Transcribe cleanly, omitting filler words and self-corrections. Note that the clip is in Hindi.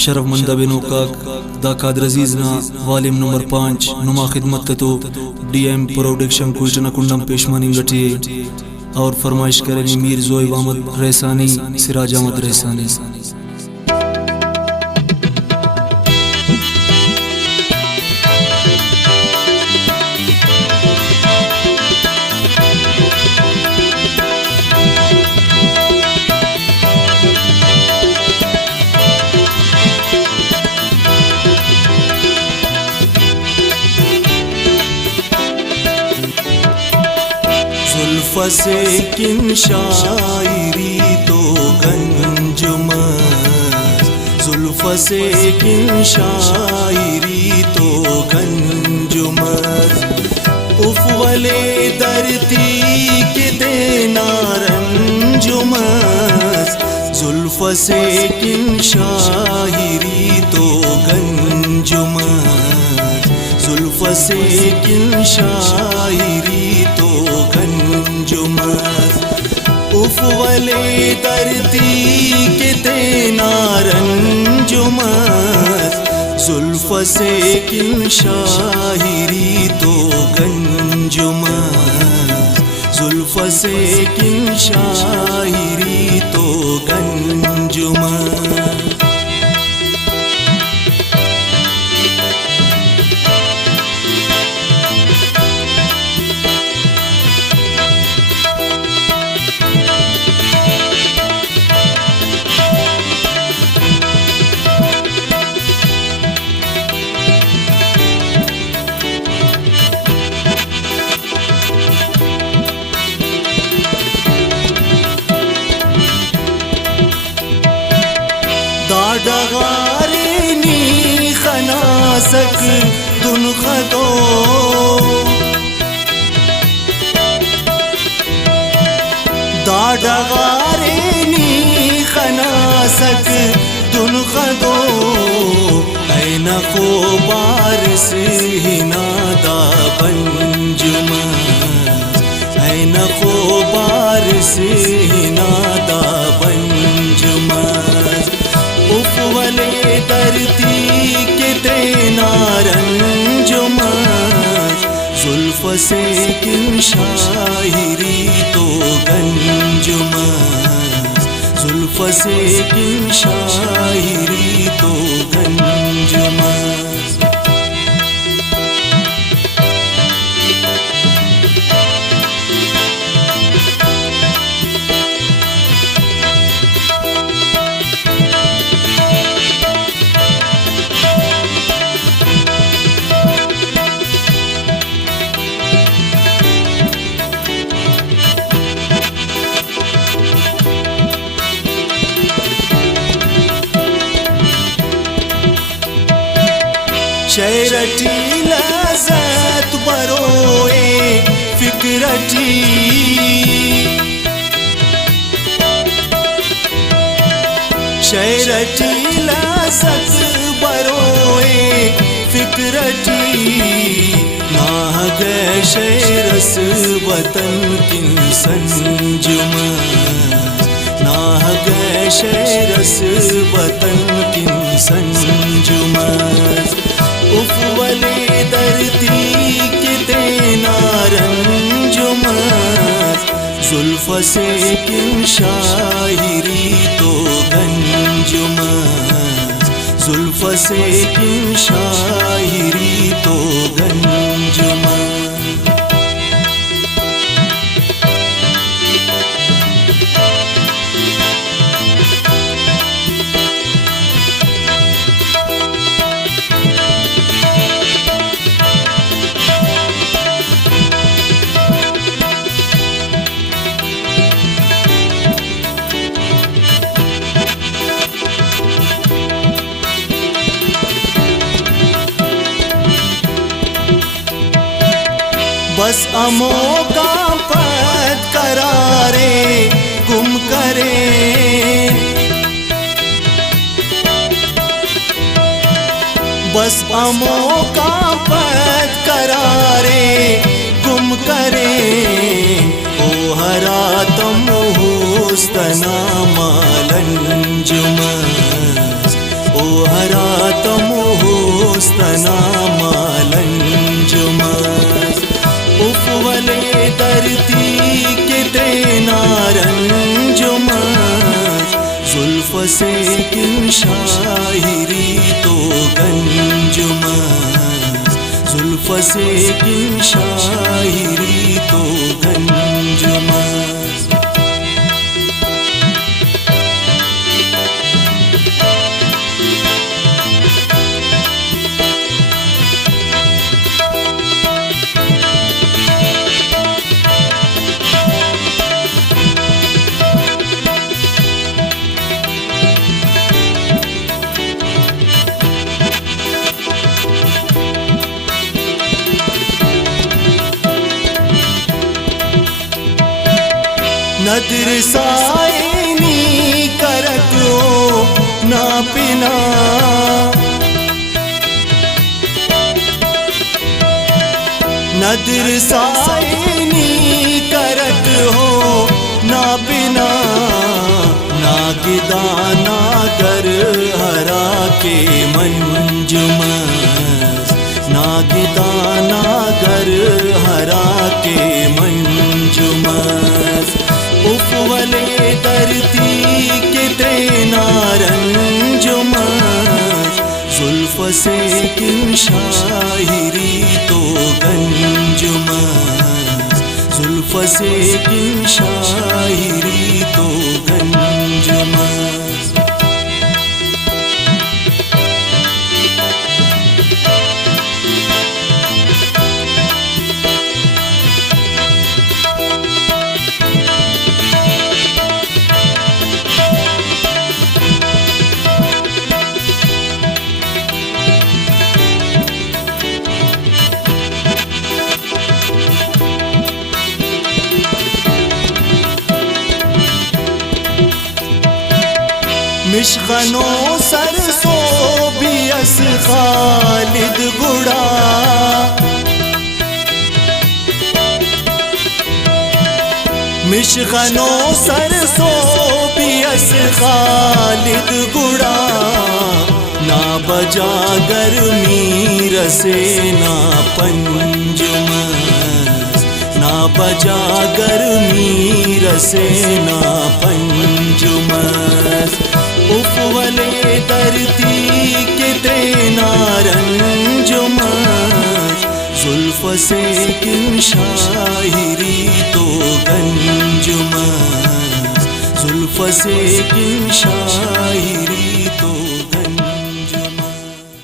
शरफमंद बिनोकाक दा कादर अजीज ना वालिम नंबर 5 नुमा खिदमत तो DM प्रोडक्शन कुलचना कुंडम पेशमानी गटिए और फरमाइश करें मीर जोइब अहमद रहसानी सिराज अहमद रहसानी। जुल्फ़ से किन शायरी तो गंजुमत, जुल्फ़ से किन शायरी तो गंजुमत, उफ वले दरती के देना रंजुमत, जुल्फ़ से किन शायरी तो गंजुमत, जुल्फ़ से किन शायरी तो गंजुमत, उफ वले दरती के देना रंजुमत, जुल्फ़ से किन शायरी तो गंजुमत, जुल्फ़ से किन शायरी तो गंजुमत। दाडगारेनी खनासक दुन खदो, दाडगारेनी खनासक दुन खदो, ऐना को बारिश हिना दा बंजुमत, ऐना को बारिश हिना दा बंजुमत, उफ वले दरती के देना रंजुमत, जुल्फ़ से किन शायरी तो गंजुमत, जुल्फ़ से किन शायरी तो गंजुमत। शैरटी लज़त बरोए फिक्रटी, शैरटी लज़त बरोए फिक्रटी, नाह गए शैरस वतन किन संजुमत, नाह गए शैरस वतन किन संजुमत, उफ वले दरती के देना रंजुमत, जुल्फ़ से किन शायरी तो गंजुमत, जुल्फ़ से किन शायरी तो गंजुमत। बस अमो का पद करारे गुम करे, बस अमो का पद करारे गुम करे, ओ हरा तम हुस्तना मालंजुमत, ओ हरा तमोस्तना मालंजुमस उफवले धरती के तेनारंजुमस जुल्फ से किन शायरी तो गंजुमस जुल्फ से किन शायरी तो गंजुमस नदर साइनी करत हो ना पिना नदर साइनी करत हो ना पिना नागिदा नागर हरा के मंजुमस नागिदा नागर हरा के मंजुमस उफवले धरती के तेनारंजुमस जुल्फ से किन शायरी तो गंजुमस जुल्फ से किन शायरी तो गंजुमस मिश्कनो सरसो बियस खालिद गुड़ा मिश्कनो सरसो बियस खालिद गुड़ा ना बजा गर्मी रसे ना पंजुमस ना बजा गर्मी रसे ना पंजुमस उफवले धरती के तेनारंजुमस जुल्फ से किन शायरी तो गंजुमस जुल्फ से किन शायरी